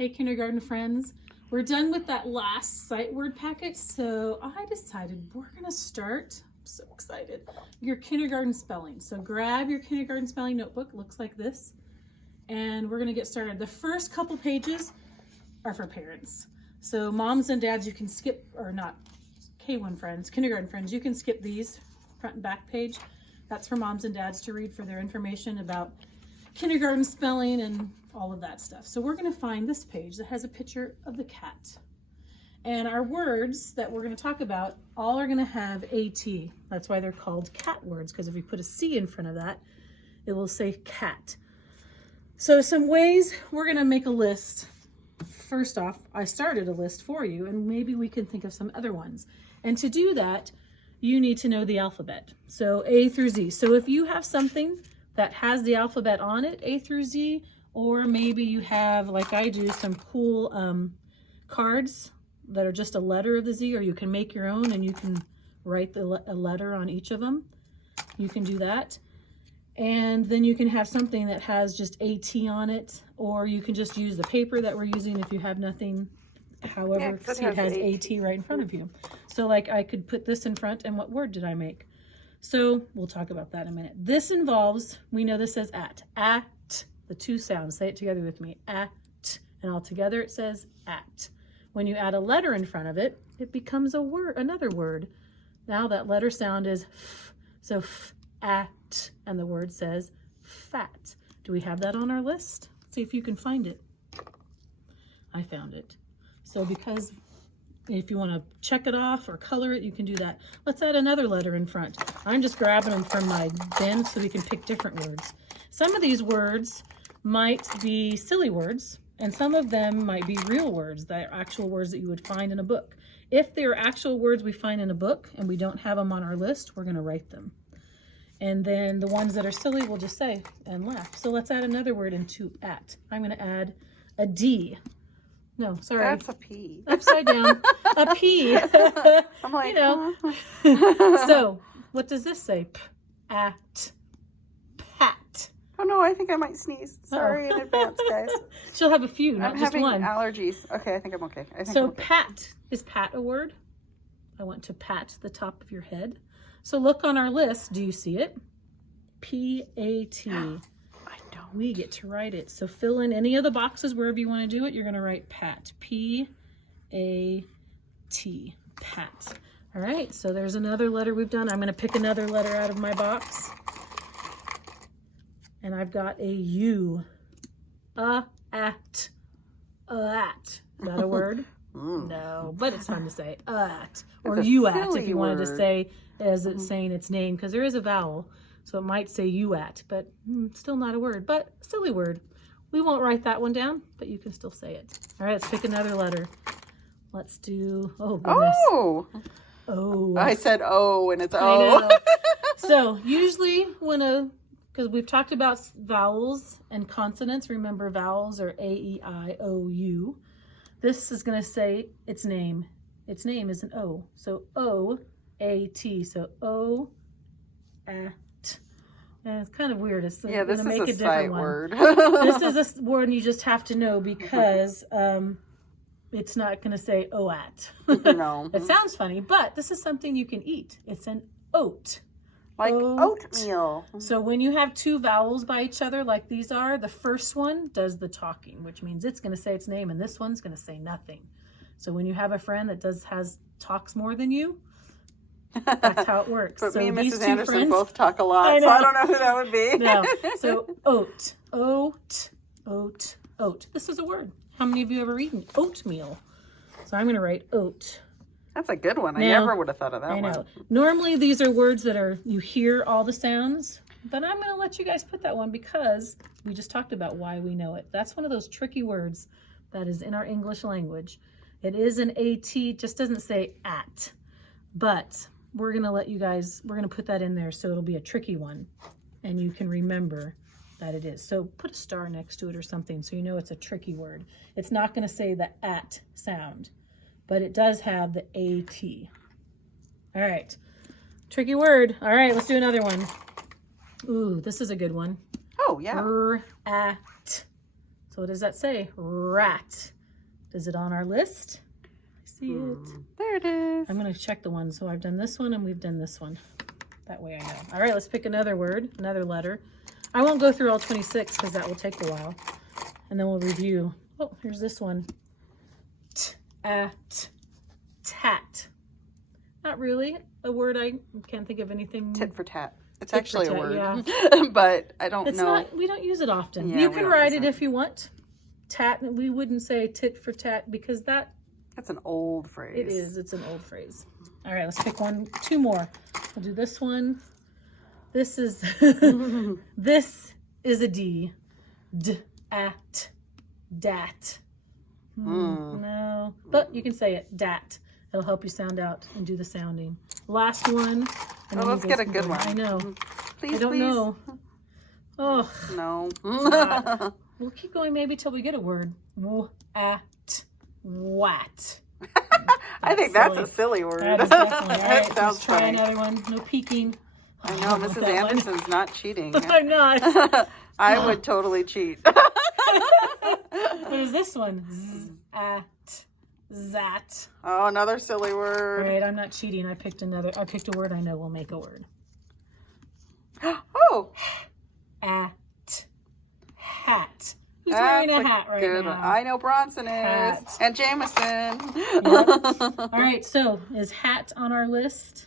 Hey, kindergarten friends. We're done with that last sight word packet, so I decided we're gonna start, I'm so excited, your kindergarten spelling. So grab your kindergarten spelling notebook, looks like this, and we're gonna get started. The first couple pages are for parents. So moms and dads, you can skip, or not, K1 friends, kindergarten friends, you can skip these front and back page. That's for moms and dads to read for their information about kindergarten spelling and all of that stuff. So we're going to find this page that has a picture of the cat. And our words that we're going to talk about all are going to have AT. That's why they're called cat words, because if we put a C in front of that, it will say cat. So some ways we're going to make a list. First off, I started a list for you, and maybe we can think of some other ones. And to do that, you need to know the alphabet. So A through Z. So if you have something that has the alphabet on it, A through Z, or maybe you have, like I do, some cool cards that are just a letter of the Z, or you can make your own and you can write a letter on each of them. You can do that. And then you can have something that has just AT on it, or you can just use the paper that we're using if you have nothing. However, see, it has AT right in front of you. So like I could put this in front, and what word did I make? So we'll talk about that in a minute. This involves, we know this says at, the two sounds. Say it together with me, at, and all together it says at. When you add a letter in front of it, it becomes a word, another word. Now that letter sound is f, so f, at, and the word says fat. Do we have that on our list? See if you can find it. I found it. So because if you want to check it off or color it, you can do that. Let's add another letter in front. I'm just grabbing them from my bin so we can pick different words. Some of these words might be silly words, and some of them might be real words, that are actual words that you would find in a book. If they're actual words we find in a book and we don't have them on our list, we're going to write them. And then the ones that are silly, we'll just say and laugh. So let's add another word into at. I'm going to add a D. No, sorry. That's a P. Upside down. A P. I'm like, you know. So, what does this say? P, at, pat. Oh no, I think I might sneeze. Sorry in advance, guys. She'll have a few, not I'm just having one. allergies. Okay, I think I'm okay. So, pat. Is pat a word? I want to pat the top of your head. So, look on our list. Do you see it? P-A-T. We get to write it. So fill in any of the boxes wherever you want to do it. You're going to write pat. P-A-T. Pat. All right. So there's another letter we've done. I'm going to pick another letter out of my box. And I've got a U. At. Is that a word? No, but it's fun to say. At. Or you at if you wanted to say as it's saying its name, because there is a vowel. So it might say you at, but still not a word, but a silly word. We won't write that one down, but you can still say it. All right, let's pick another letter. Let's do, oh goodness. Oh. Oh. I said oh, and it's I oh. know. So usually because we've talked about vowels and consonants. Remember, vowels are A, E, I, O, U. This is going to say its name. Its name is an O. So O-A-T. So O-A-T. And it's kind of weird. It's yeah, this make is a different sight one. word. This is a word you just have to know because it's not going to say at. No. It sounds funny, but this is something you can eat. It's an oat. Like oatmeal. So when you have two vowels by each other like these are, the first one does the talking, which means it's going to say its name, and this one's going to say nothing. So when you have a friend that talks more than you, that's how it works. But so me and these Mrs. two Anderson friends both talk a lot, so I don't know who that would be. No. So oat. This is a word. How many of you ever eaten oatmeal? So I'm going to write oat. That's a good one. I Now, never would have thought of that I know. one. Normally these are words that you hear all the sounds, but I'm going to let you guys put that one because we just talked about why we know it. That's one of those tricky words that is in our English language. It is an AT, just doesn't say at, but we're going to we're going to put that in there so it'll be a tricky one and you can remember that it is. So put a star next to it or something so you know it's a tricky word. It's not going to say the at sound, but it does have the AT. All right. Tricky word. All right, let's do another one. Ooh, this is a good one. Oh, yeah. At. So So what does that say? Rat. Is it on our list? I see it. There it is. I'm going to check the ones. So I've done this one and we've done this one. That way I know. All right, let's pick another word, another letter. I won't go through all 26 because that will take a while. And then we'll review. Oh, here's this one. Tat. Not really a word. I can't think of anything. Tit for tat. It's Tit for actually a tat, word, yeah. but I don't It's know. not, we don't use it often. Yeah, You we can don't write use it it. if you want. Tat, we wouldn't say tit for tat because that, That's an old phrase. it is. It's an old phrase. All right, let's pick two more. I'll do this one. This is, this is a D. Dat. No, but you can say it. Dat. It'll help you sound out and do the sounding. Last one. Oh, let's get a good one. I know. Please, I don't please. know. Oh, No. not. We'll keep going maybe till we get a word. Wat. I think that's silly. a silly word. That is definitely. All That right, sounds let's try funny. another one. No peeking. I know Mrs. That one. Anderson's not cheating. I'm not. I would totally cheat. What is this one? Zat. Oh, another silly All word. right, I'm not cheating. I picked a word I know will make a word. Oh, Hat. Who's that's wearing a hat right good now? one. I know Bronson is. Hat. And Jameson. All right, so is hat on our list?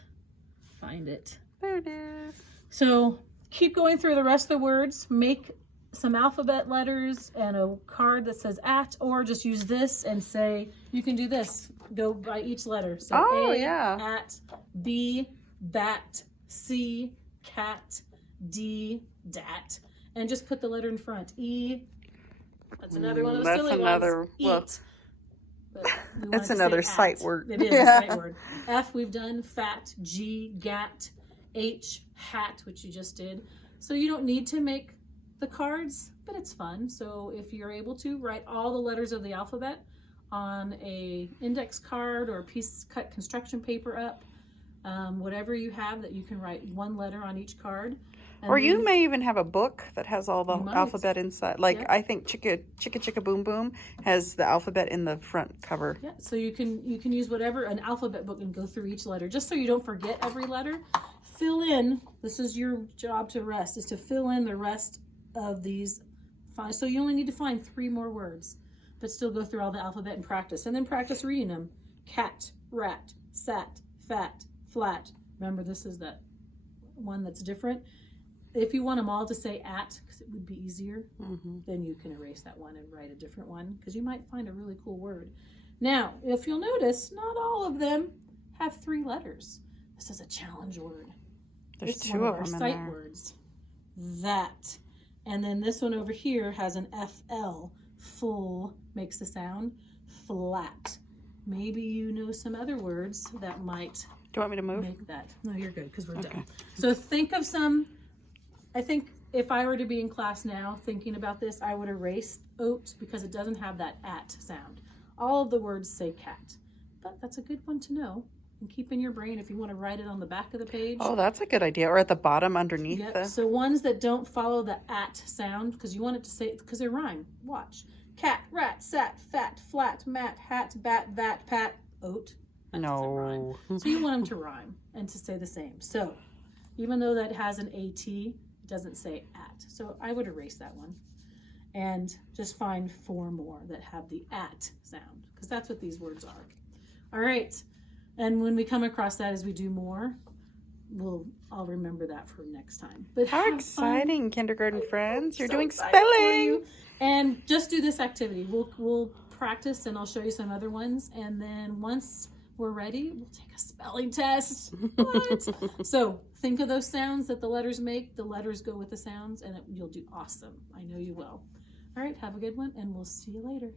Find it. There it is. So keep going through the rest of the words. Make some alphabet letters and a card that says at, or just use this and say, you can do this. Go by each letter. So Oh, A, yeah. at, B, bat, C, cat, D, dat. And just put the letter in front. E, that's another one of the That's silly another- ones. well, Eat. But we That's wanted to another say sight at. word. It is Yeah. a sight word. F we've done, fat, G, gat, H, hat, which you just did. So you don't need to make the cards, but it's fun. So if you're able to, write all the letters of the alphabet on a index card or a piece cut construction paper up, whatever you have that you can write one letter on each card. And Or you then- may even have a book that has all the You might. alphabet inside. Like Yeah. I think Chicka Boom Boom has the alphabet in the front cover. Yeah, so you can use whatever, an alphabet book, and go through each letter, just so you don't forget every letter. Fill in, this is your job to rest, is to fill in the rest of these. So you only need to find 3 more words, but still go through all the alphabet and practice. And then practice reading them. Cat, rat, sat, fat, flat. Remember, this is that one that's different. If you want them all to say at, because it would be easier, then you can erase that one and write a different one, because you might find a really cool word. Now, if you'll notice, not all of them have 3 letters. This is a challenge word. There's It's 2 one of our them in sight there. words. That. And then this one over here has an FL. Full makes the sound. Flat. Maybe you know some other words that might Do you want me to move? make that. No, you're good, because we're done. So think of some. I think if I were to be in class now thinking about this, I would erase oat because it doesn't have that at sound. All of the words say cat, but that's a good one to know and keep in your brain if you want to write it on the back of the page. Oh, that's a good idea. Or at the bottom underneath Yep. the... So ones that don't follow the at sound, because you want it to say, because they rhyme. Watch. Cat, rat, sat, fat, flat, mat, hat, bat, vat, pat, oat. That doesn't rhyme. No. So you want them to rhyme and to say the same. So even though that has an AT, it doesn't say at. So I would erase that one and just find 4 more that have the at sound, because that's what these words are. All right. And when we come across that as we do more, I'll remember that for next time. But How have fun. exciting, kindergarten friends. You're So doing excited for spelling. you. And just do this activity. We'll practice, and I'll show you some other ones. And then once we're ready, we'll take a spelling test. What? So think of those sounds that the letters make. The letters go with the sounds, and you'll do awesome. I know you will. All right, have a good one, and we'll see you later.